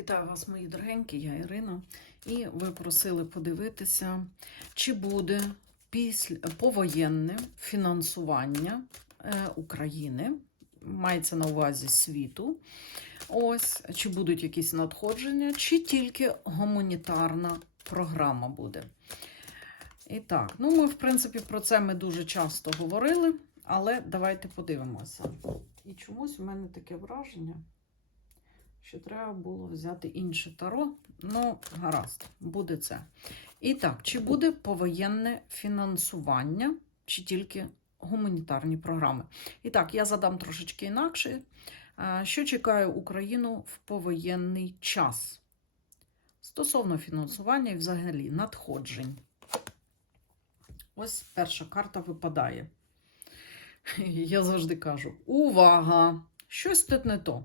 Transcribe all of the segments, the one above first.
Вітаю вас, мої дорогенькі, я Ірина. І ви просили подивитися, чи буде після повоєнне фінансування е, України, мається на увазі світу. Ось, чи будуть якісь надходження, чи тільки гуманітарна програма буде. І так, ну ми, в принципі, про це ми дуже часто говорили, але давайте подивимося. І чомусь у мене таке враження що треба було взяти інше таро. Ну, гаразд, буде це. І так, чи буде повоєнне фінансування, чи тільки гуманітарні програми? І так, я задам трошечки інакше. Що чекає Україну в повоєнний час? Стосовно фінансування і взагалі надходжень. Ось перша карта випадає. Я завжди кажу: увага! Щось тут не то.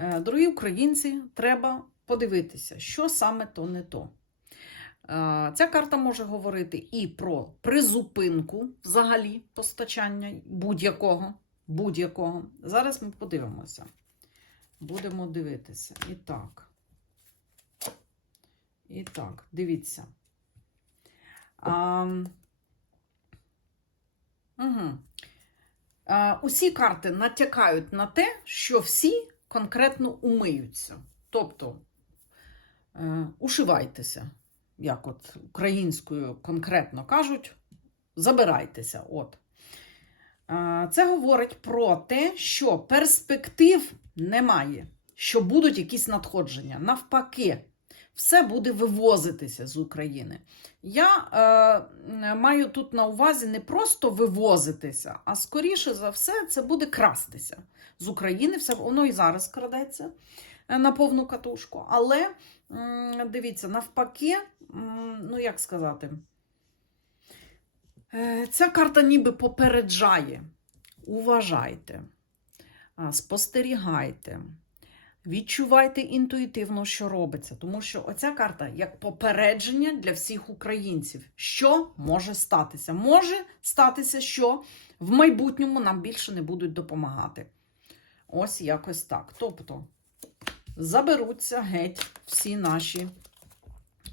Е, Дорогі українці, треба подивитися, що саме то не то. Е, Ця карта може говорити і про призупинку взагалі постачання будь-якого. будь-якого. Зараз ми подивимося. Будемо дивитися. І так. І так, дивіться. А, угу. а, усі карти натякають на те, що всі конкретно умиються. Тобто е, ушивайтеся, як от українською конкретно кажуть, забирайтеся. От. Е, це говорить про те, що перспектив немає, що будуть якісь надходження. Навпаки, все буде вивозитися з України. Я е, маю тут на увазі не просто вивозитися, а скоріше за все, це буде крастися з України. Все воно і зараз крадеться е, на повну катушку. Але м, дивіться, навпаки, м, ну як сказати, е, ця карта ніби попереджає. Уважайте, спостерігайте. Відчувайте інтуїтивно, що робиться, тому що оця карта як попередження для всіх українців, що може статися. Може статися, що в майбутньому нам більше не будуть допомагати. Ось якось так. Тобто заберуться геть всі наші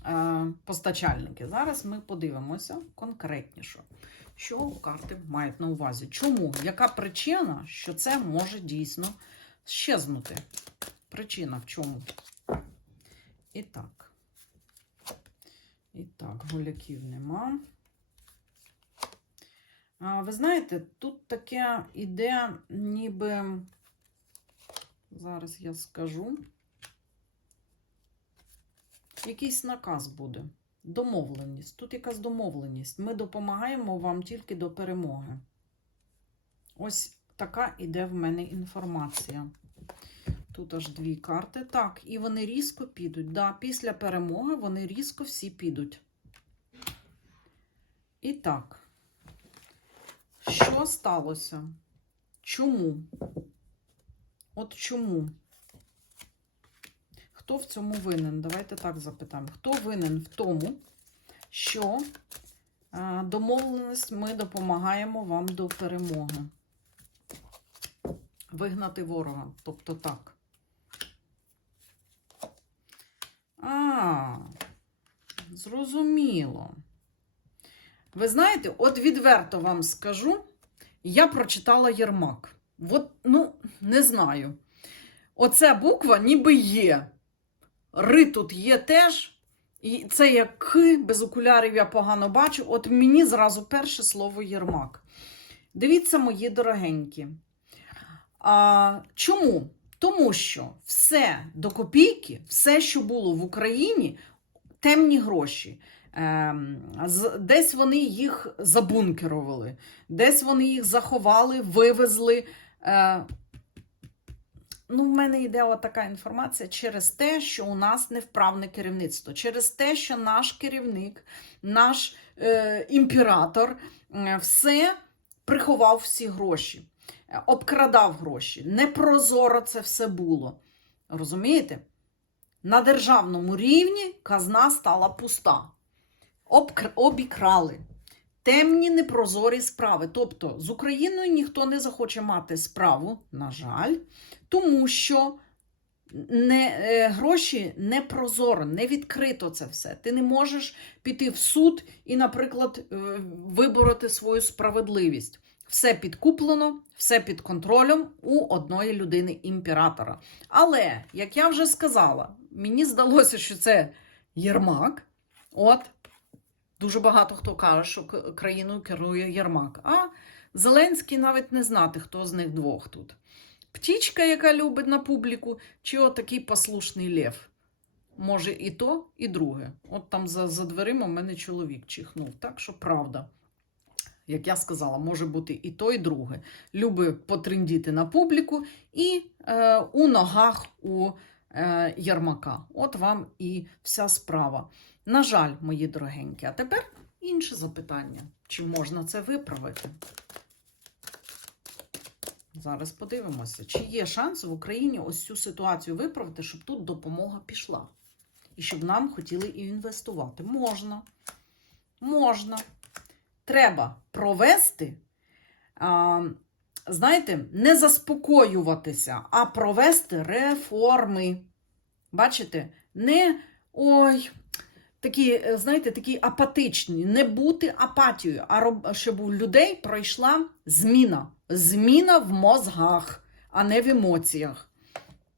е, постачальники. Зараз ми подивимося конкретніше, що карти мають на увазі. Чому? Яка причина, що це може дійсно щезнути? Причина в чому? І так. І так, голяків нема. А, ви знаєте, тут таке іде, ніби, зараз я скажу, якийсь наказ буде. Домовленість. Тут якась домовленість. Ми допомагаємо вам тільки до перемоги. Ось така іде в мене інформація. Тут аж дві карти. Так, і вони різко підуть. Да, Після перемоги вони різко всі підуть. І так, що сталося? Чому? От чому? Хто в цьому винен? Давайте так запитаємо. Хто винен в тому, що а, домовленість ми допомагаємо вам до перемоги? Вигнати ворога. Тобто так. А, зрозуміло. Ви знаєте, от відверто вам скажу, я прочитала Єрмак. От, ну, не знаю. Оця буква ніби є. Ри тут є теж. І це як К, без окулярів я погано бачу. От мені зразу перше слово Єрмак. Дивіться, мої дорогенькі. А, Чому? Тому що все до копійки, все, що було в Україні, темні гроші. Ем, Десь вони їх забункерували, десь вони їх заховали, вивезли. Е, Ну, в мене йде така інформація через те, що у нас невправне керівництво, через те, що наш керівник, наш е, імператор е, все приховав всі гроші, обкрадав гроші. Непрозоро це все було. Розумієте? На державному рівні казна стала пуста. Обкр... Обікрали. Темні непрозорі справи. Тобто з Україною ніхто не захоче мати справу, на жаль, тому що не, е, гроші не прозоро, не відкрито це все. Ти не можеш піти в суд і, наприклад, е, вибороти свою справедливість. Все підкуплено, все під контролем у одної людини імператора. Але, як я вже сказала, мені здалося, що це Єрмак. От дуже багато хто каже, що країною керує Єрмак. А Зеленський навіть не знати, хто з них двох тут. Птічка, яка любить на публіку, чи отакий послушний лев. Може, і то, і друге. От там за, за дверима в мене чоловік чихнув. Так що правда. Як я сказала, може бути і то, і друге. Любить потрендіти на публіку і е, у ногах у е, Єрмака. От вам і вся справа. На жаль, мої дорогенькі. А тепер інше запитання: чи можна це виправити? Зараз подивимося, чи є шанс в Україні ось цю ситуацію виправити, щоб тут допомога пішла. І щоб нам хотіли і інвестувати. Можна. Можна. Треба провести, знаєте, не заспокоюватися, а провести реформи. Бачите? Не ой, такі, е, знаєте, такі апатичні, не бути апатією, а щоб у людей пройшла зміна. Зміна в мозгах, а не в емоціях.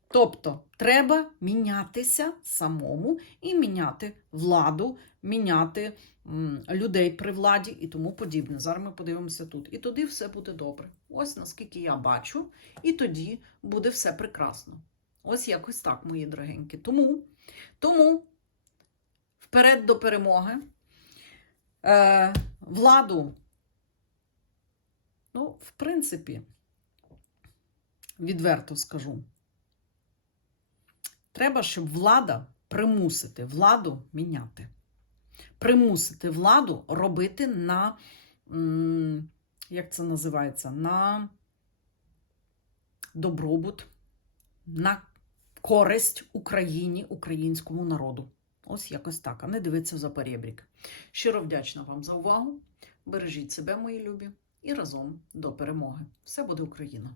Тобто, треба мінятися самому і міняти владу, міняти людей при владі і тому подібне. Зараз ми подивимося тут. І тоді все буде добре. Ось наскільки я бачу, і тоді буде все прекрасно. Ось якось так, мої дорогенькі. Тому, тому вперед до перемоги. Е, владу, ну, в принципі, відверто скажу. Треба, щоб влада примусити владу міняти. Примусити владу робити на, як це називається, на добробут, на користь Україні, українському народу. Ось якось так, а не дивитися за перебрік. Щиро вдячна вам за увагу. Бережіть себе, мої любі, і разом до перемоги. Все буде Україна!